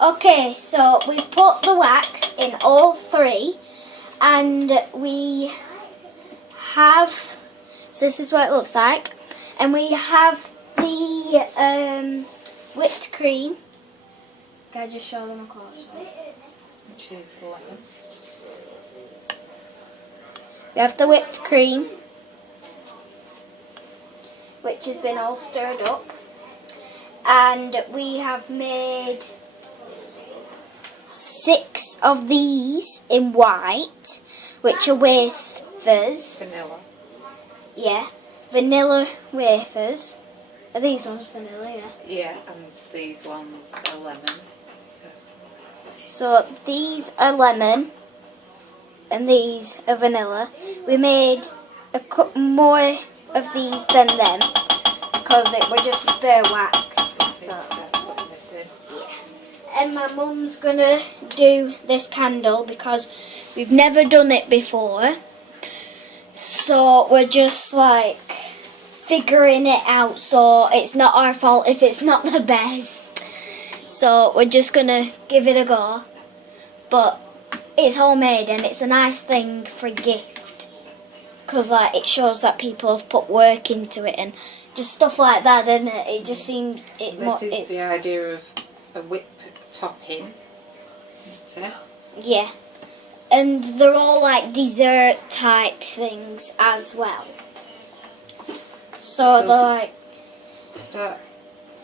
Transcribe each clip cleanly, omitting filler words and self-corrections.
Okay, so we put the wax in all three, and we have, so this is what it looks like, and we have the whipped cream. Can I just show them a close-up? Which is lemon. We have the whipped cream, which has been all stirred up, and we have made 6 of these in white, which are wafers. Vanilla. Yeah, vanilla wafers. Are these ones vanilla? Yeah. Yeah, and these ones are lemon. So these are lemon, and these are vanilla. We made a cup more of these than them because they were just spare wax. So. And my mum's gonna do this candle because we've never done it before. So we're just like figuring it out, so it's not our fault if it's not the best. So we're just gonna give it a go. But it's homemade and it's a nice thing for a gift. Because like it shows that people have put work into it and just stuff like that, doesn't it? It just seems This is the idea of a whip topping. Yeah. And they're all like dessert type things as well. So they're like start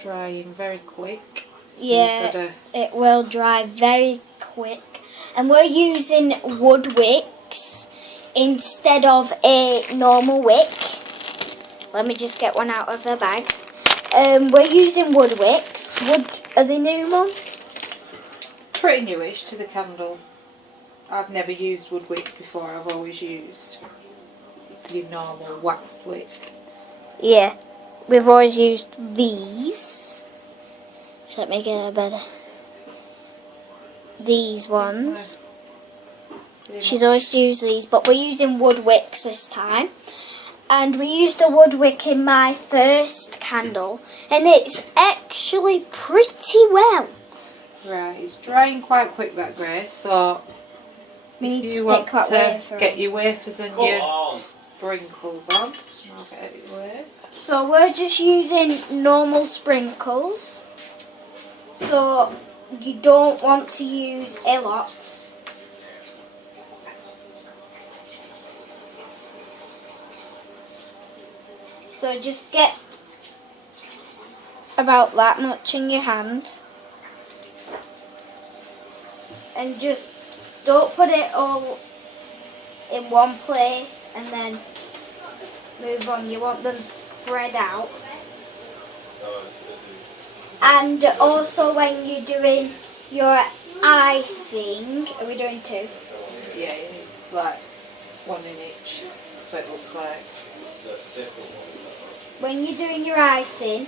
drying very quick. So yeah, it will dry very quick. And we're using wood wicks instead of a normal wick. Let me just get one out of the bag. We're using wood wicks. Are they new, Mum? Pretty newish to the candle. I've never used wood wicks before. I've always used your normal waxed wicks. Yeah, we've always used these. So let me get a better. These ones. She's always used these, but we're using wood wicks this time. And we used a wood wick in my first candle, and it's actually pretty well. Right, it's drying quite quick, that, Grace. So We need if to you want stick that to wafer get on. your wafers and your sprinkles on, I'll get it away. So we're just using normal sprinkles. So you don't want to use a lot. So just get about that much in your hand. And just don't put it all in one place and then move on. You want them spread out. And also when you're doing your icing, are we doing 2? Yeah, you need like 1 in each, so it looks like. When you're doing your icing,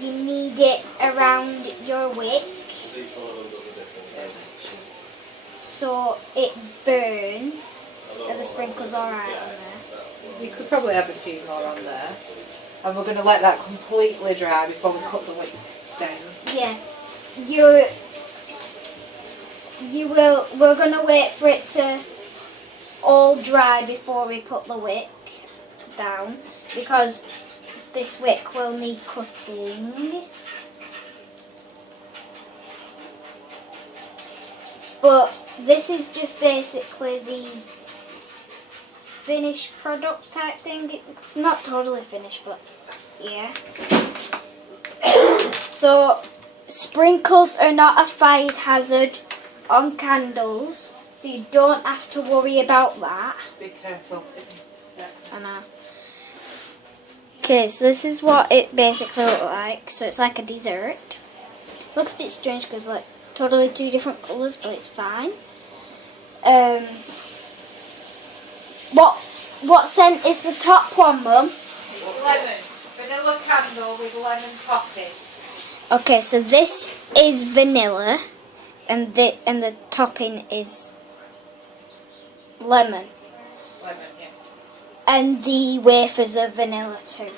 you need it around your wick so it burns. Are the sprinkles alright on there? You could probably have a few more on there. And we're going to let that completely dry before we cut the wick down. Yeah. We're going to wait for it to all dry before we put the wick down, because this wick will need cutting. But this is just basically the finished product type thing. It's not totally finished, but yeah. So sprinkles are not a fire hazard on candles, so you don't have to worry about that. Just be careful. I know. Okay, so this is what it basically looks like. So it's like a dessert. Looks a bit strange because like totally 2 different colours, but it's fine. What scent is the top one, Mum? Lemon. Vanilla candle with lemon topping. Okay, so this is vanilla, and the topping is lemon. Lemon, yeah. And the wafers are vanilla too.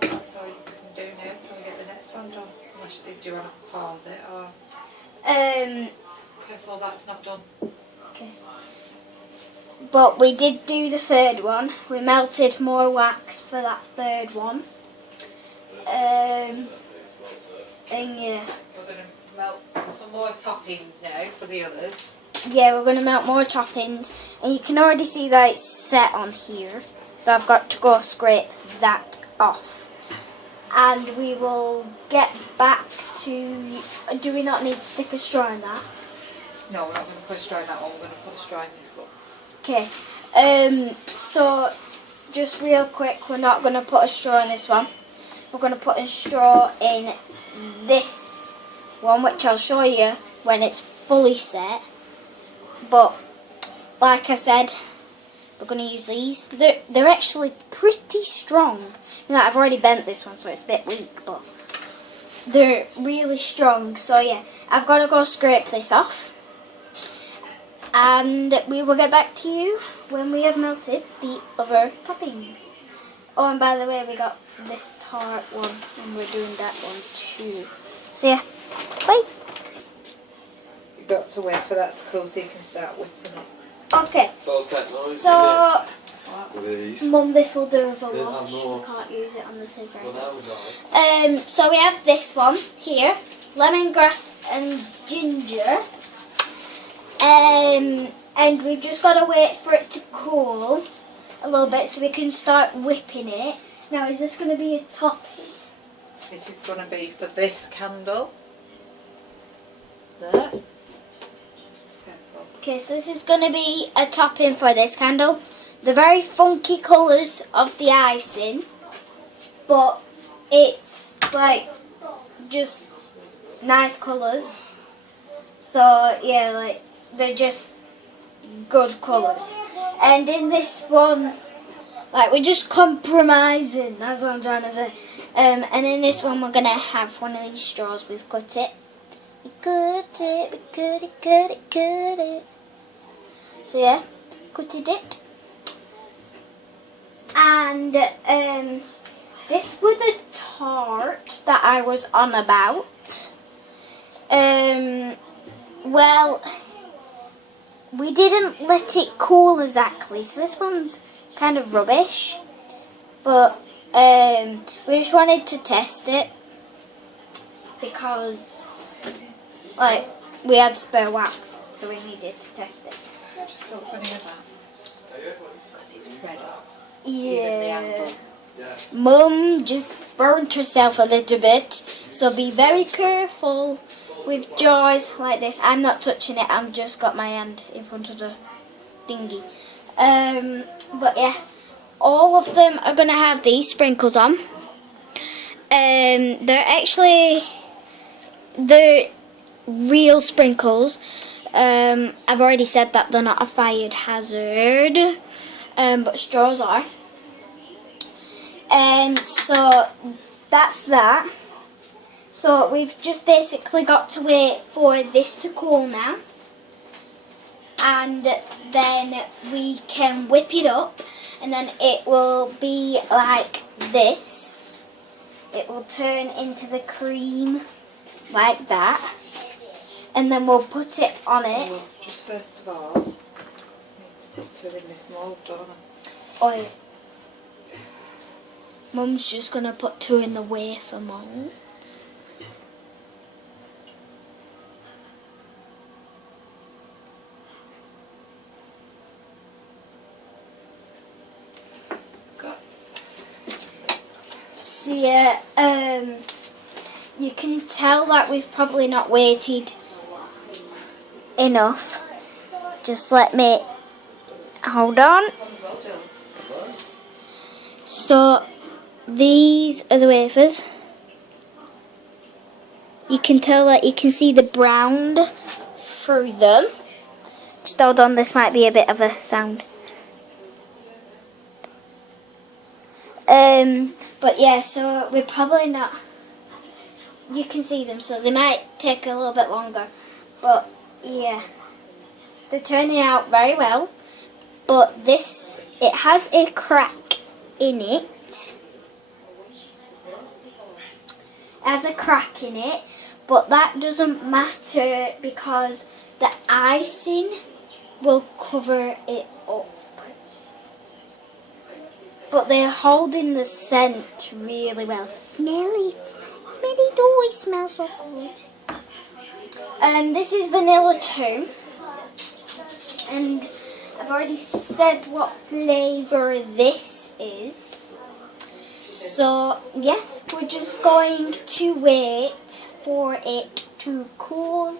That's all you can do now until we get the next one done. Unless Did you want to pause it or? Careful, that's not done. Okay. But we did do the third one. We melted more wax for that third one. And yeah. We're going to melt some more toppings now for the others. Yeah, we're going to melt more toppings. And you can already see that it's set on here. So I've got to go scrape that off. And we will get back to... Do we not need to stick a straw in that? No, we're not going to put a straw in that one. We're going to put a straw in this one. Okay. So, just real quick, we're not going to put a straw in this one. We're going to put a straw in this one, which I'll show you when it's fully set. But, like I said, we're going to use these. They're actually pretty strong. You know, I've already bent this one, so it's a bit weak, but they're really strong. So yeah, I've got to go scrape this off. And we will get back to you when we have melted the other toppings. Oh, and by the way, we got this tart one, and we're doing that one too. So yeah, bye. You've got to wait for that to cool so you can start whipping it. Okay, so Mum, this will do for wash. We can't use it on the scissor. So we have this one here, lemongrass and ginger. And we've just got to wait for it to cool a little bit so we can start whipping it. Now, is this going to be a topping? This is going to be for this candle. There. Okay, so this is going to be a topping for this candle. The very funky colours of the icing, but it's like just nice colours. So yeah, like they're just good colours. And in this one, like we're just compromising. That's what I'm trying to say. And in this one, we're gonna have one of these straws. We've cut it. We cut it. We cut it. Cut it. Cut it. So yeah, cutted it. And this was the tart that I was on about. Well, we didn't let it cool exactly, so this one's kind of rubbish. But we just wanted to test it because, like, we had spare wax, so we needed to test it. Just opening it up. Because it's ready. Yeah. Mum just burnt herself a little bit, so be very careful with jars like this. I'm not touching it, I've just got my hand in front of the thingy. But yeah, all of them are going to have these sprinkles on. They're real sprinkles. I've already said that they're not a fire hazard. But straws are. So that's that. So we've just basically got to wait for this to cool now. And then we can whip it up. And then it will be like this. It will turn into the cream like that. And then we'll put it on it. Well, just first of all, put two in this mould, don't I? Oh yeah. Mum's just going to put two in the wafer moulds. So yeah, you can tell that we've probably not waited enough. Just let me... Hold on. So these are the wafers. You can tell that you can see the brown through them. Just hold on, this might be a bit of a sound. But yeah, so we're probably not... You can see them, so they might take a little bit longer. But yeah, they're turning out very well. But this, it has a crack in it. It has a crack in it. but that doesn't matter because the icing will cover it up. But they're holding the scent really well. Smell it. Smell it. Oh, it smells so good. This is vanilla too. And I've already said what flavour this is. So, yeah, we're just going to wait for it to cool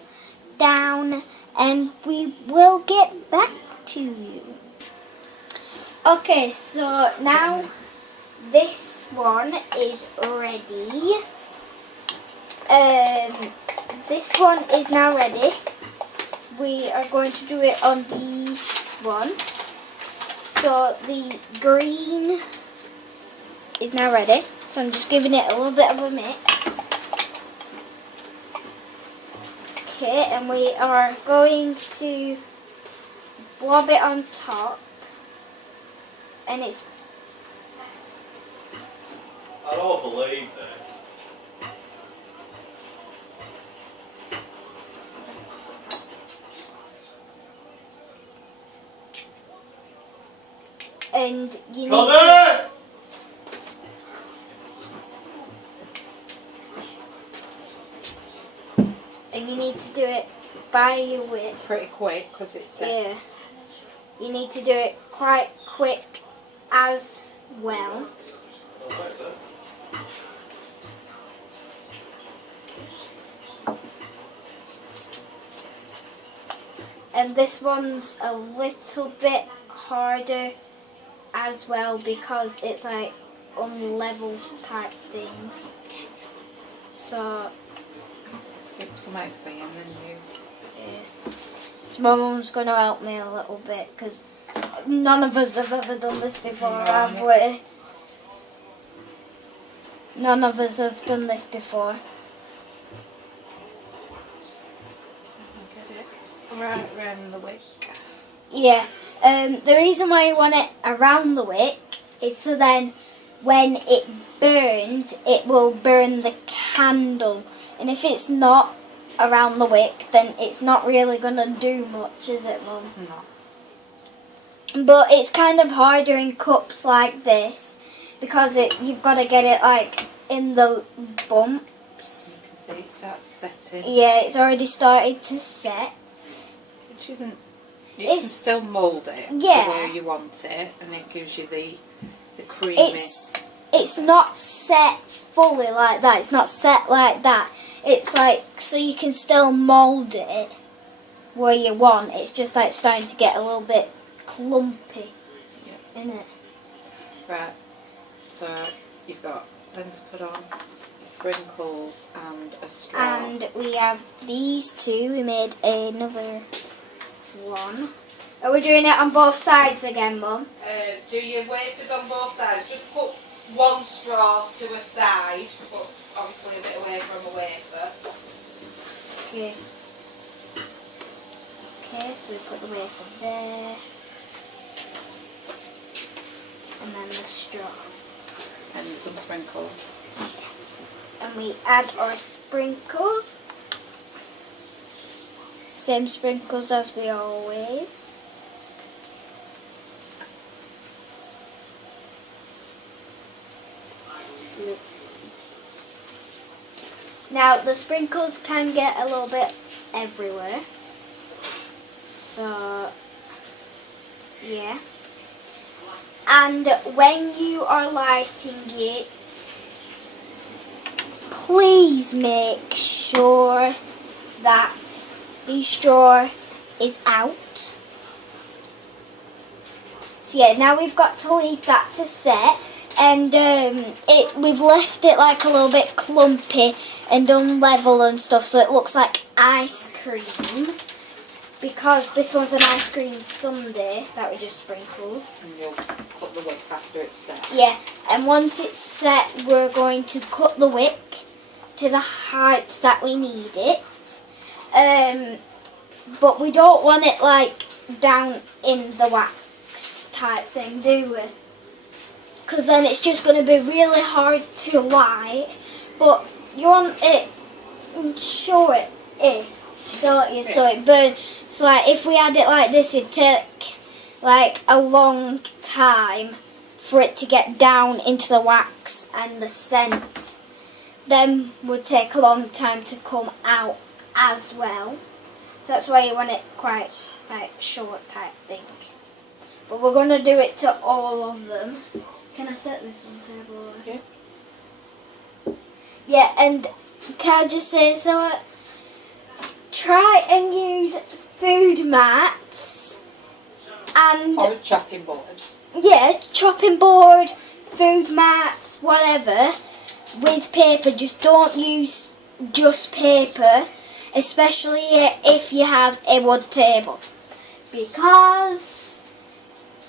down and we will get back to you. Okay, so now this one is ready. This one is now ready. We are going to do it on this one. So the green is now ready. So I'm just giving it a little bit of a mix. Okay, and we are going to blob it on top. And it's... I don't believe this. And you need to... And you need to do it by your whip. Pretty quick because it sets. Yeah. You need to do it quite quick as well. And this one's a little bit harder as well because it's like unlevel type thing. So Skip some out for you and then you. yeah. So my mum's going to help me a little bit because none of us have ever done this before, have we? None of us have done this before. Get it right round the wick. Yeah. The reason why you want it around the wick is so then when it burns, it will burn the candle. And if it's not around the wick, then it's not really going to do much, is it, Mum? No. But it's kind of harder in cups like this because you've got to get it like in the bumps. You can see it starts setting. Yeah, it's already started to set. Which isn't... You can still mould it yeah, to where you want it and it gives you the creamy... It's not set fully like that. It's not set like that. It's like, so you can still mould it where you want. It's just like starting to get a little bit clumpy, yeah. isn't it? Right, so you've got then to put on your sprinkles and a straw. And we have these two. We made another one. Are we doing it on both sides again, Mum? Do your wafers on both sides. Just put one straw to a side, but obviously a bit away from a wafer. Okay. Okay, so we put the wafer there. And then the straw. And some sprinkles. And we add our sprinkles. Same sprinkles as we always. Now the sprinkles can get a little bit everywhere. So yeah. And when you are lighting it, please make sure that the straw is out. So yeah, now we've got to leave that to set, and we've left it like a little bit clumpy and unlevel and stuff, so it looks like ice cream. Because this one's an ice-cream sundae that we just sprinkled. And you'll cut the wick after it's set. Yeah, and once it's set, we're going to cut the wick to the height that we need it. But we don't want it like down in the wax type thing, do we? Because then it's just going to be really hard to light. But you want it show it, don't you? So it burns. So like if we had it like this, it'd take like a long time for it to get down into the wax, and the scent then would take a long time to come out as well. So that's why you want it quite like short type thing. But we're gonna do it to all of them. Can I set this on the table? Yeah. Yeah, and can I just say so? Try and use food mats and Or a chopping board. yeah, chopping board, food mats, whatever, with paper. Just don't use just paper, especially if you have a wood table, because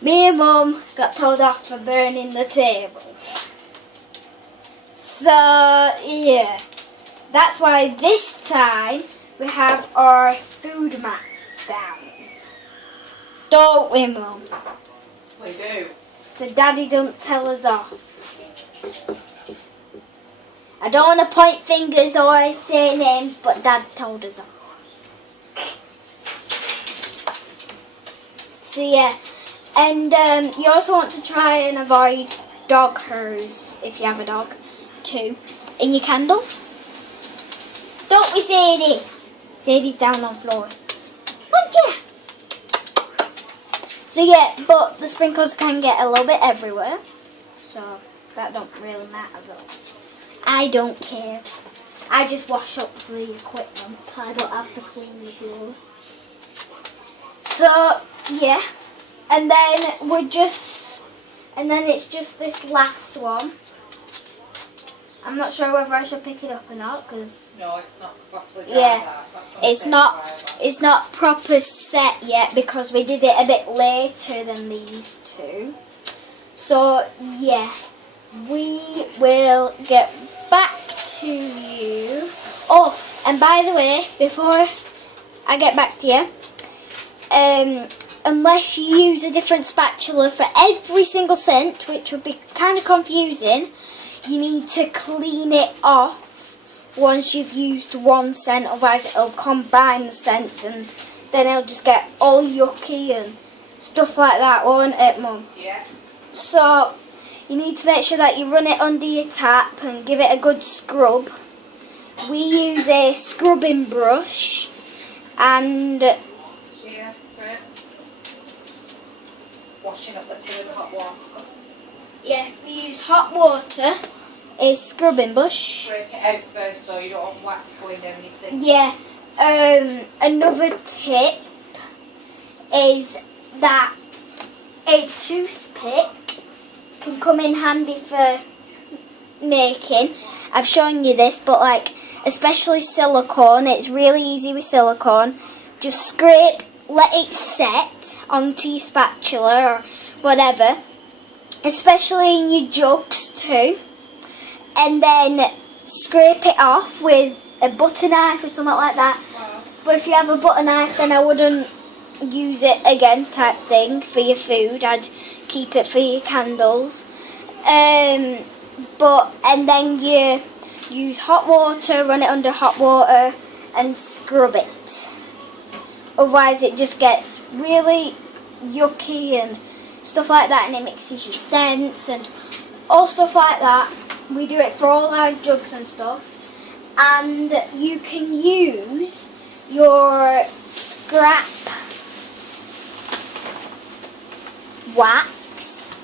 me and Mum got told off for burning the table. So yeah, that's why this time we have our food mats down. Don't we, Mum? We do. So Daddy don't tell us off. I don't want to point fingers or say names, but Dad told us off. So yeah, and you also want to try and avoid dog hairs, if you have a dog, too, in your candles. Don't we, Sadie? Sadie's down on the floor. Won't ya? So yeah, but the sprinkles can get a little bit everywhere, so that don't really matter though. I don't care. I just wash up the equipment. I don't have to clean the floor. So yeah, and then it's just this last one. I'm not sure whether I should pick it up or not, because No, it's not properly dry. yeah, it's not proper set yet because we did it a bit later than these two. So yeah, we will get back to you. Oh, and by the way, before I get back to you, unless you use a different spatula for every single scent, which would be kind of confusing, you need to clean it off once you've used one scent, otherwise it'll combine the scents and then it'll just get all yucky and stuff like that, won't it, Mum? Yeah. So you need to make sure that you run it under your tap and give it a good scrub. We use a scrubbing brush and Yeah, right. Washing up, let's do it with hot water. yeah, we use hot water, a scrubbing brush. Break it out first though, you don't want wax going down your sink. Yeah, another tip is that a toothpick can come in handy for making. I've shown you this, but like, especially silicone, it's really easy with silicone. Just scrape, let it set onto your spatula or whatever, especially in your jugs too, and then scrape it off with a butter knife or something like that. Wow. But if you have a butter knife, then I wouldn't use it again type thing for your food. I'd keep it for your candles. And then you use hot water, run it under hot water and scrub it. Otherwise it just gets really yucky and stuff like that, and it mixes your scents and all stuff like that. We do it for all our jugs and stuff. And you can use your scrap wax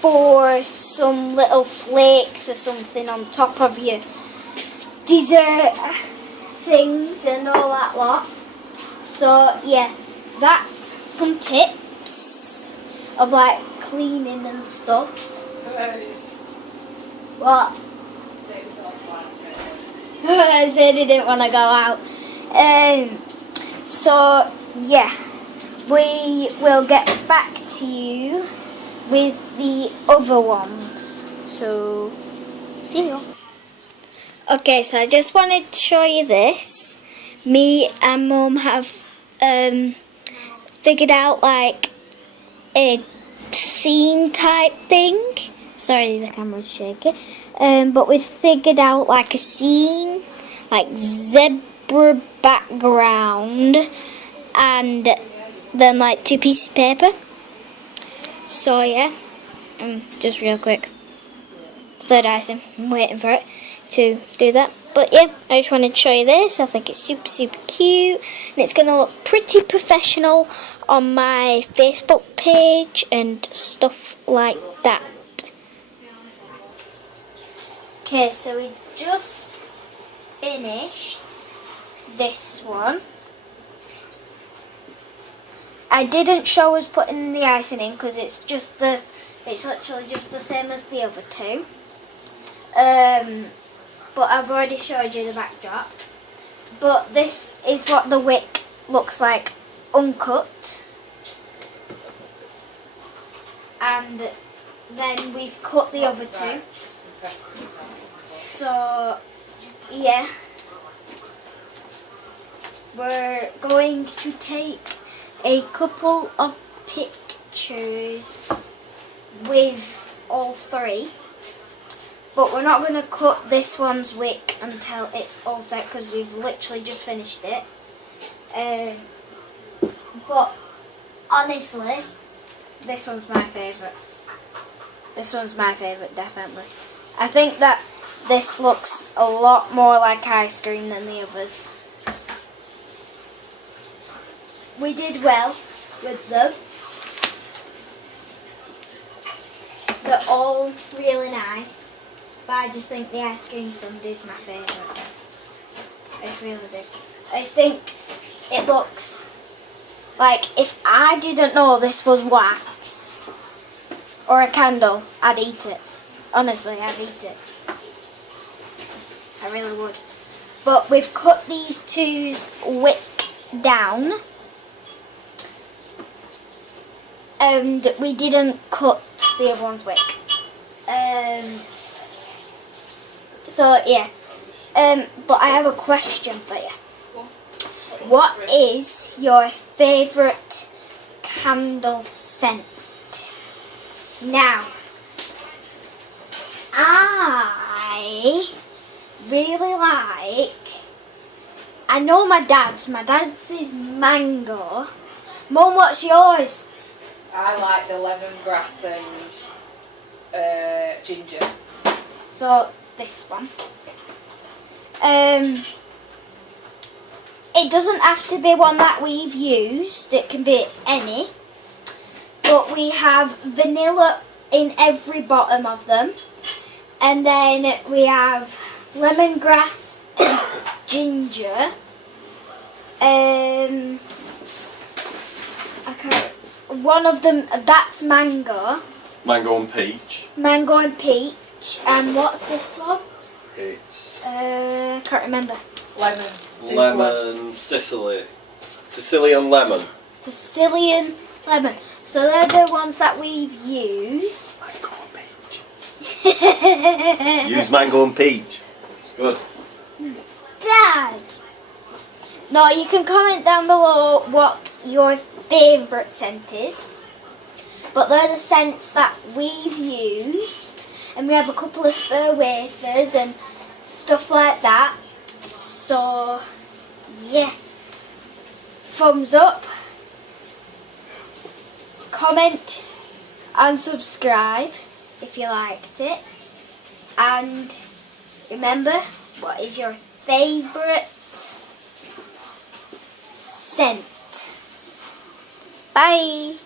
for some little flakes or something on top of your dessert things and all that lot. So yeah, that's some tips of like cleaning and stuff. What? I said he didn't want to go out. So yeah, we will get back to you with the other ones. So see you. Okay, so I just wanted to show you this. Me and Mum have figured out like a scene type thing. Sorry, the camera's shaking. But we've figured out like a scene, like zebra background and then like 2 pieces of paper. So yeah, just real quick, third icing, I'm waiting for it to do that. But yeah, I just wanted to show you this. I think it's super cute, and it's going to look pretty professional on my Facebook page and stuff like that. Okay, so we just finished this one. I didn't show us putting the icing in because it's literally just the same as the other two. But I've already showed you the backdrop. But this is what the wick looks like uncut. And then we've cut the other two. So yeah, we're going to take a couple of pictures with all three, but we're not going to cut this one's wick until it's all set because we've literally just finished it. But honestly, this one's my favourite. This one's my favourite, definitely. I think that this looks a lot more like ice cream than the others. We did well with them. They're all really nice, but I just think the Ice-Cream Sundae is my favourite. I really do. I think it looks like if I didn't know this was wax or a candle, I'd eat it. Honestly, I'd eat it. I really would. But we've cut these two's wick down. And we didn't cut the other one's wick. So yeah. But I have a question for you. What is your favourite candle scent? Now, I really like, I know my dad's is mango. Mum, what's yours? I like the lemongrass and ginger. So this one. It doesn't have to be one that we've used. It can be any. But we have vanilla in every bottom of them. And then we have lemongrass and ginger. One of them, that's mango. Mango and peach. Mango and peach. And what's this one? It's can't remember. lemon, Sicilian lemon. Sicilian lemon. So they're the ones that we've used. Mango and peach. Use mango and peach. Good. Dad! No, you can comment down below what your favourite scent is. But they're the scents that we've used. And we have a couple of spare wafers and stuff like that. So, yeah. Thumbs up. Comment and subscribe if you liked it. And remember, what is your favourite scent? Bye!